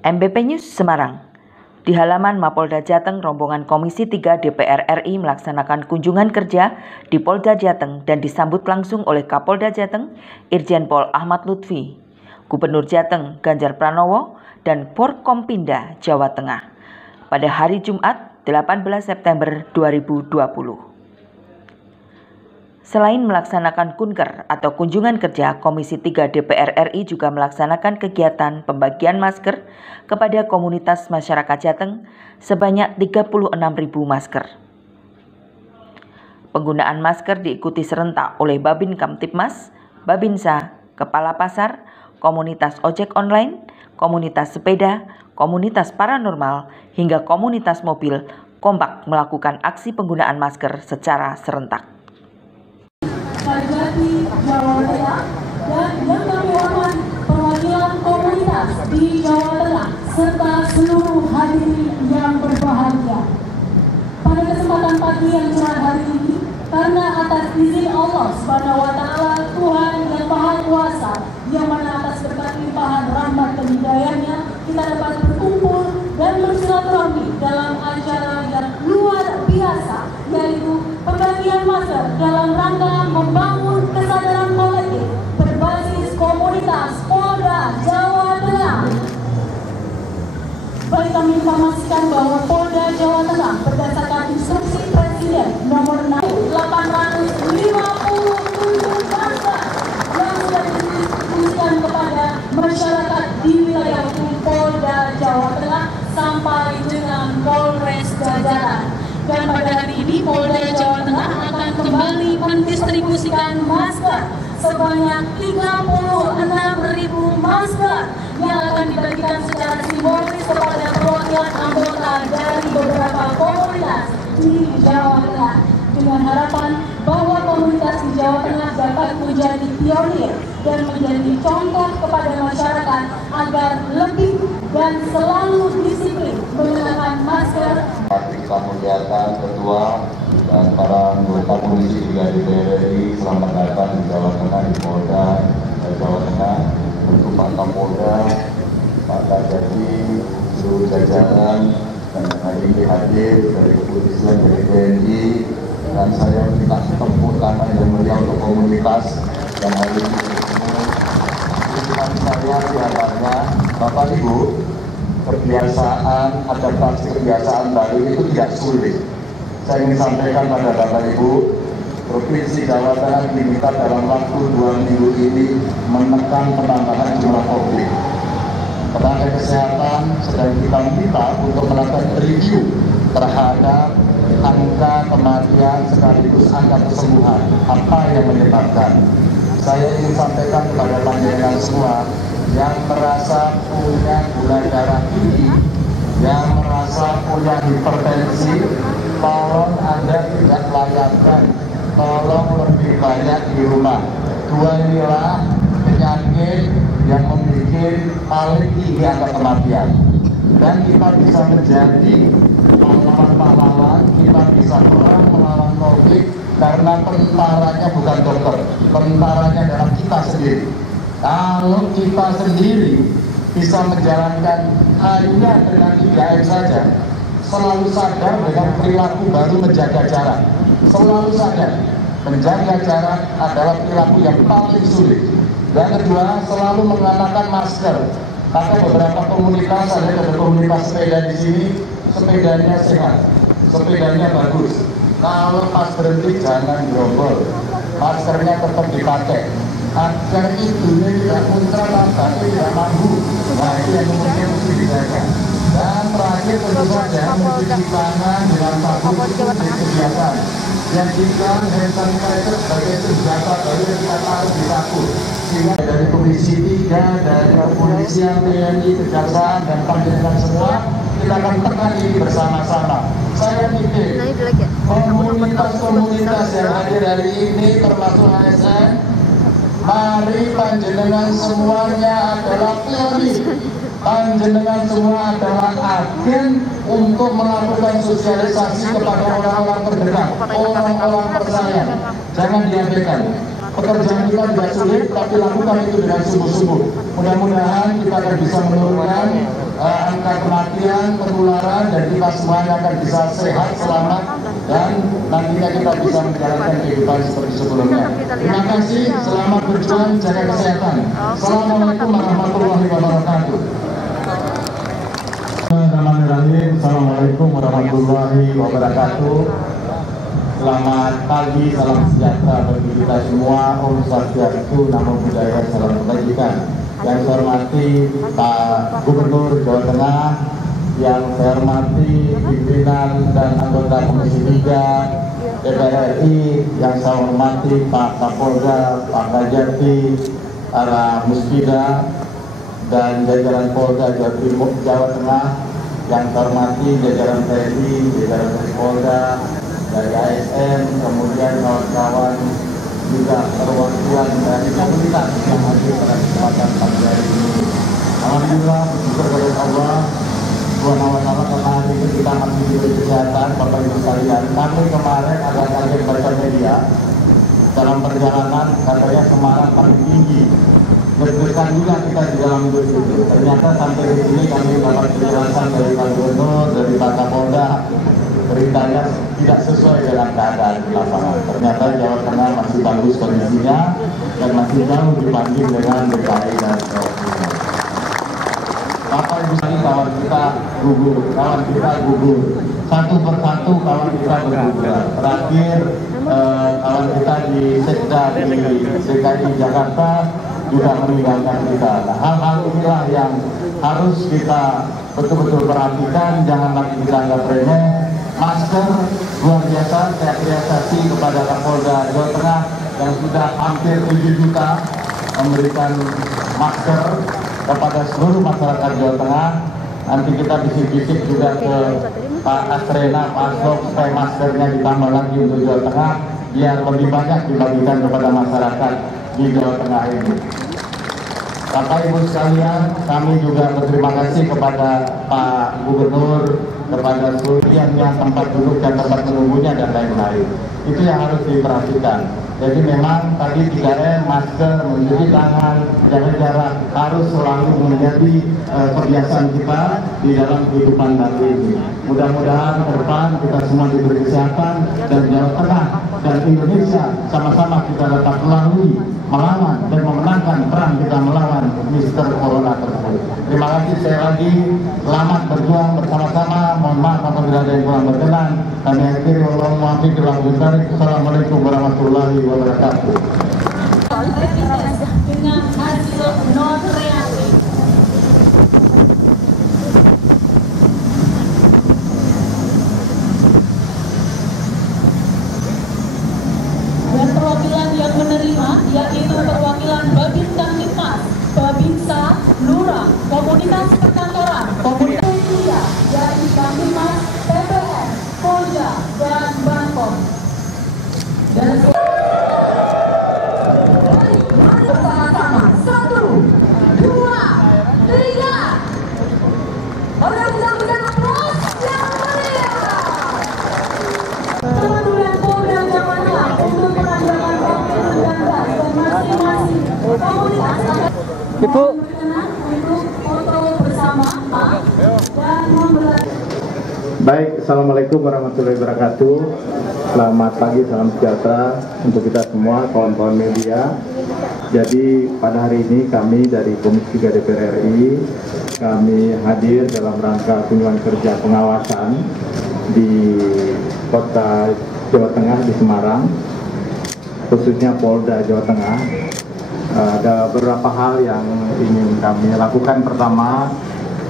MBP News Semarang. Di halaman Mapolda Jateng, rombongan Komisi 3 DPR RI melaksanakan kunjungan kerja di Polda Jateng dan disambut langsung oleh Kapolda Jateng, Irjen Pol Ahmad Lutfi, Gubernur Jateng Ganjar Pranowo, dan Forkompinda Jawa Tengah pada hari Jumat 18 September 2020. Selain melaksanakan kunker atau kunjungan kerja, Komisi 3 DPR RI juga melaksanakan kegiatan pembagian masker kepada komunitas masyarakat Jateng sebanyak 36.000 masker. Penggunaan masker diikuti serentak oleh Babin Kamtipmas, Babinsa, Kepala Pasar, komunitas ojek online, komunitas sepeda, komunitas paranormal, hingga komunitas mobil kompak melakukan aksi penggunaan masker secara serentak. Kajati Jawa Tengah dan yang kami hormati perwakilan komunitas di Jawa Tengah serta seluruh hadirin yang berbahagia. Pada kesempatan pagi yang cerah hari ini, karena atas izin Allah Subhanahu wa Ta'ala, Tuhan yang Maha Kuasa, yang mana atas berkat limpahan rahmat dan hidayahnya kita dapat berkumpul dan bersilaturahmi dalam acara yang luar biasa, yaitu pembagian masker dalam rangka membangun kesadaran kolektif berbasis komunitas Polda Jawa Tengah. Baik, kami informasikan bahwa Polda Jawa Tengah berdasarkan instruksi Presiden nomor 857 masker yang sudah didistribusikan kepada masyarakat di wilayah Polda Jawa Tengah sampai dengan Polres jajaran. Dan pada hari ini Polda Jawa Tengah akan kembali mendistribusikan masker sebanyak 36.000 masker yang akan dibagikan secara simbolis kepada perwakilan anggota dari beberapa komunitas di Jawa Tengah, dengan harapan bahwa komunitas di Jawa Tengah dapat menjadi pionir dan menjadi contoh kepada masyarakat agar lebih dan selalu disiplin menggunakan masker. Kita muliakan Ketua dan para anggota Komisi 3 DPR RI, selamat datang di Jawa Tengah, di Polda Jawa Tengah. Untuk Pak Kapolda, Pak Kajati, seluruh jajaran, dan hari ini hadir dari kepolisian, dari TNI, dan saya minta tepuk tangan yang meriah untuk komunitas yang hari ini bertemu. Tujuan saya diantaranya, Bapak Ibu, kebiasaan, adaptasi kebiasaan baru itu tidak sulit. Saya ingin sampaikan pada Bapak Ibu, Provinsi Jawa Tengah diminta dalam waktu 2 minggu ini menekan penambahan jumlah COVID. Tenaga kesehatan sedang kita minta untuk melakukan review terhadap angka kematian sekaligus angka kesembuhan. Apa yang menyebabkan? Saya ingin sampaikan kepada panjenengan semua yang merasa punya gula darah tinggi, yang merasa punya hipertensi, tolong Anda tidak layakkan, tolong lebih banyak di rumah. Dua inilah penyakit yang membuat paling tinggi angka kematian. Dan kita bisa menjadi pahlawan-pahlawan, kita bisa perang melawan COVID karena tentaranya bukan dokter, tentaranya adalah kita sendiri. Kalau kita sendiri bisa menjalankan hanya dengan 3M saja, selalu sadar dengan perilaku baru menjaga jarak. Selalu sadar, menjaga jarak adalah perilaku yang paling sulit. Yang kedua, selalu mengenakan masker. Maka beberapa komunitas, ada komunitas sepeda di sini, sepedanya sehat, sepedanya bagus. Kalau pas berhenti jangan gerombol, maskernya tetap dipakai. Agar itu tidak muncrat tapi tidak mampu. Nah, itu yang kemudian mesti dijaga. Dan terakhir tentu saja mencuci tangan dengan sabun itu menjadi kebiasaan. Jadikan hand sanitizer sebagai senjata baru yang kita taruh di saku. Sehingga dari Komisi 3, dari kepolisian, TNI, kejaksaan, dan panjenengan semua, kita akan tekan ini bersama-sama. Saya pikir komunitas-komunitas yang hadir hari ini termasuk ASN, mari panjenengan semuanya adalah pionir. Panjenengan semua adalah agen untuk melakukan sosialisasi kepada orang-orang terdekat, orang-orang tersayang. Jangan diabaikan. Pekerjaan kita tidak sulit, tapi lakukan itu dengan sungguh-sungguh. Mudah-mudahan kita akan bisa menurunkan angka kematian, penularan, dan kita semuanya akan bisa sehat, selamat, dan nantinya kita bisa menjalankan kehidupan seperti sebelumnya. Terima kasih, selamat berjuang, jaga kesehatan. Assalamualaikum warahmatullahi wabarakatuh. Bismillahirrahmanirrahim. Assalamualaikum warahmatullahi wabarakatuh. Selamat pagi, salam sejahtera bagi kita semua. Om Swastiastu, Namo Buddhaya, salam kebajikan. Yang saya hormati Pak Gubernur Jawa Tengah, yang saya hormati pimpinan dan anggota Komisi 3 DPR RI, yang saya hormati Pak Kapolda, Pak Kajati, para Muspida, dan jajaran Polda Jawa Timur, Jawa Tengah, yang saya hormati jajaran TNI, jajaran Polda, dari ASN, kemudian kawan-kawan juga perwakilan dari komunitas yang hadir pada kesempatan pagi hari ini. Alhamdulillah, bersyukur kepada Allah Subhanahu wa Ta'ala karena hari ini kita masih diberi kesehatan, Bapak Ibu sekalian. Kami kemarin ada kaget baca media dalam perjalanan, katanya Semarang paling tinggi. Deg-degan juga kita di dalam bus itu. Ternyata sampai di sini kami dapat penjelasan dari Pak Gubernur, dari Pak Kapolda, beritanya tidak sesuai dengan keadaan di lapangan. Ternyata Jawa Tengah masih bagus kondisinya dan masih jauh dibanding dengan DKI dan Jawa Timur. Bapak Ibu sekalian, kawan kita gugur. Satu persatu kawan kita berguguran. Terakhir kawan kita di Sekda di DKI Jakarta juga meninggalkan kita. Nah, hal-hal inilah yang harus kita betul-betul perhatikan, jangan lagi kita anggap remeh. Masker luar biasa, saya apresiasi kepada Kapolda Jawa Tengah yang sudah hampir 7 juta memberikan masker kepada seluruh masyarakat Jawa Tengah. Nanti kita bisik-bisik juga ke Pak Asrena, Pak Asrok, supaya maskernya ditambah lagi untuk Jawa Tengah biar lebih banyak dibagikan kepada masyarakat di Jawa Tengah ini. Bapak Ibu sekalian, kami juga berterima kasih kepada Pak Gubernur, kepada seluruhnya tempat duduk dan tempat menunggunya dan lain-lain. Itu yang harus diperhatikan. Jadi memang tadi 3M, masker, mencuci tangan, jaga jarak harus selalu menjadi kebiasaan kita di dalam kehidupan hari ini. Mudah-mudahan ke depan kita semua diberi kesehatan dan Jawa Tengah dan Indonesia sama-sama kita dapat melalui, melawan dan memenangkan perang kita melawan Mr. Corona tersebut. Terima kasih sekali lagi, selamat berjuang bersama-sama. Mohon maaf apabila ada yang kurang berkenan. Kami akhiri, wallahu muwaffiq ila aqwamit thoriq. Assalamualaikum warahmatullahi wabarakatuh. Dengan hasil non reaktif. Dan perwakilan yang menerima yaitu perwakilan Babinsa Tipmas, Babinsa, Lurah, Komunitas Perkantoran, Komunitas Media, dari Kamtimas, PPR, Polda, dan Bankom. Dan bersama-sama, 1, 2, 3. Orang berikan aplaus yang meriah. Teman-teman Polda Jawa Tengah untuk penanganan COVID-19 dan masing-masing komunitas Ibu untuk foto bersama dan membeli. Baik, Assalamualaikum warahmatullahi wabarakatuh. Selamat pagi, salam sejahtera untuk kita semua, kawan-kawan media. Jadi pada hari ini kami dari Komisi 3 DPR RI, kami hadir dalam rangka kunjungan kerja pengawasan di Kota Jawa Tengah di Semarang, khususnya Polda Jawa Tengah. Ada beberapa hal yang ingin kami lakukan. Pertama,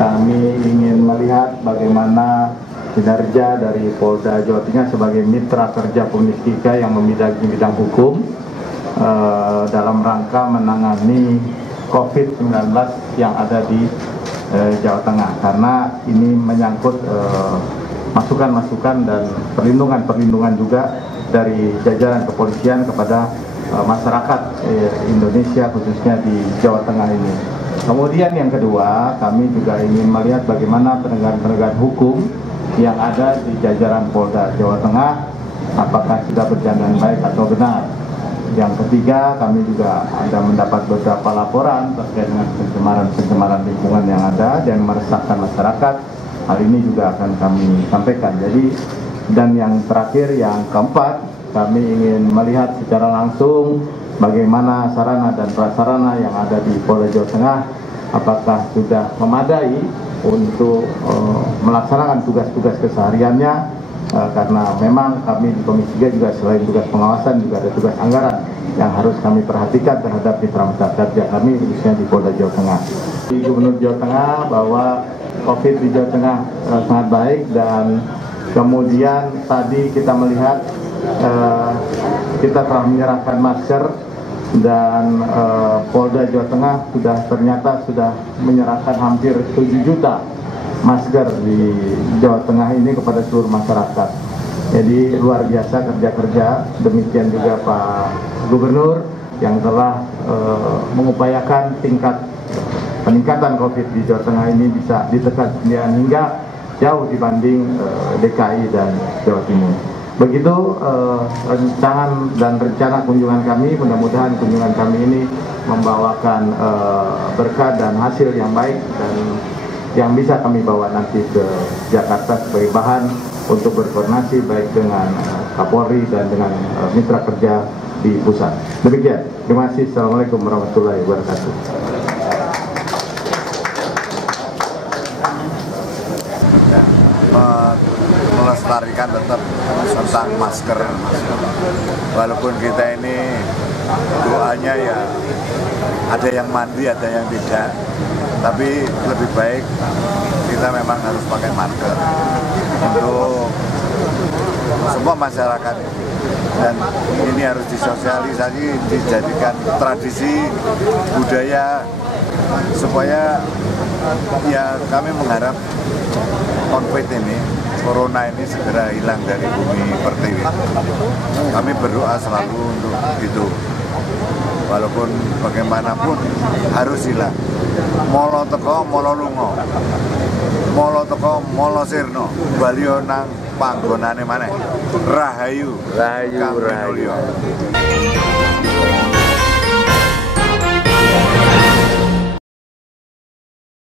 kami ingin melihat bagaimana kinerja dari Polda Jawa Tengah sebagai mitra kerja Komisi 3 yang membidangi bidang hukum dalam rangka menangani COVID-19 yang ada di Jawa Tengah, karena ini menyangkut masukan-masukan dan perlindungan juga dari jajaran kepolisian kepada masyarakat Indonesia, khususnya di Jawa Tengah ini. Kemudian yang kedua, kami juga ingin melihat bagaimana penegakan hukum yang ada di jajaran Polda Jawa Tengah, apakah sudah berjalan dengan baik atau benar. yang ketiga, kami juga ada mendapat beberapa laporan terkait dengan pencemaran lingkungan yang ada dan meresahkan masyarakat. Hal ini juga akan kami sampaikan. Jadi, dan yang terakhir, yang keempat, kami ingin melihat secara langsung bagaimana sarana dan prasarana yang ada di Polda Jawa Tengah, apakah sudah memadai untuk melaksanakan tugas-tugas kesehariannya. Karena memang kami di Komisi 3 juga selain tugas pengawasan juga ada tugas anggaran yang harus kami perhatikan terhadap mitra-mitra kerja kami khususnya di Polda Jawa Tengah. Di Gubernur Jawa Tengah bahwa COVID di Jawa Tengah sangat baik, dan kemudian tadi kita melihat kita telah menyerahkan masker dan Polda Jawa Tengah ternyata sudah menyerahkan hampir 7 juta masker di Jawa Tengah ini kepada seluruh masyarakat. Jadi luar biasa kerja-kerja. Demikian juga Pak Gubernur yang telah mengupayakan tingkat peningkatan COVID di Jawa Tengah ini bisa ditekan hingga jauh dibanding DKI dan Jawa Timur. Begitu rancangan dan rencana kunjungan kami. Mudah-mudahan kunjungan kami ini membawakan berkah dan hasil yang baik dan yang bisa kami bawa nanti ke Jakarta sebagai bahan untuk berkoordinasi baik dengan Kapolri dan dengan mitra kerja di pusat. Demikian. Terima kasih. Assalamualaikum warahmatullahi wabarakatuh. Melestarikan tetap tentang masker. Walaupun kita ini doanya ya ada yang mandi, ada yang tidak, tapi lebih baik kita memang harus pakai masker untuk semua masyarakat, dan ini harus disosialisasi, dijadikan tradisi budaya supaya ya kami mengharap COVID ini, corona ini segera hilang dari bumi pertiwi. Kami berdoa selalu untuk itu. Walaupun bagaimanapun harus hilang. Molo teko, molo lungo. Molo teko, molo sirno. Balio nang panggonane maneh. Rahayu. Rahayu.